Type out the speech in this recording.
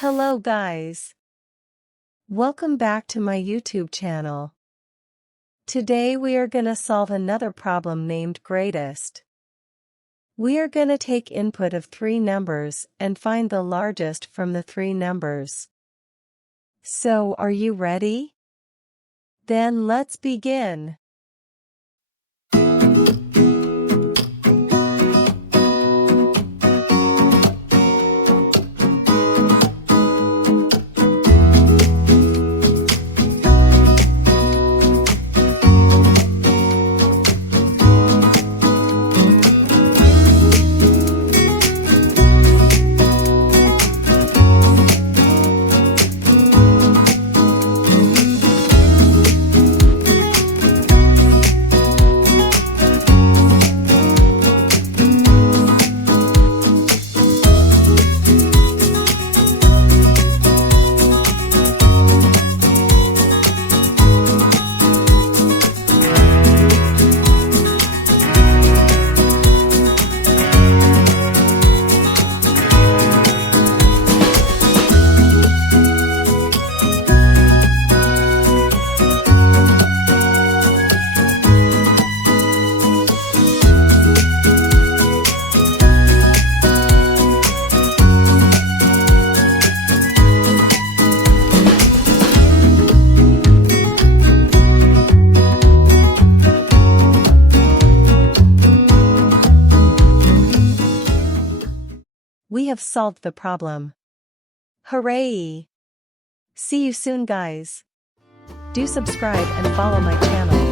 Hello guys. Welcome back to my YouTube channel. Today we are gonna solve another problem named greatest. We are gonna take input of 3 numbers and find the largest from the 3 numbers. So are you ready? Then let's begin. We have solved the problem. Hooray! See you soon guys. Do subscribe and follow my channel.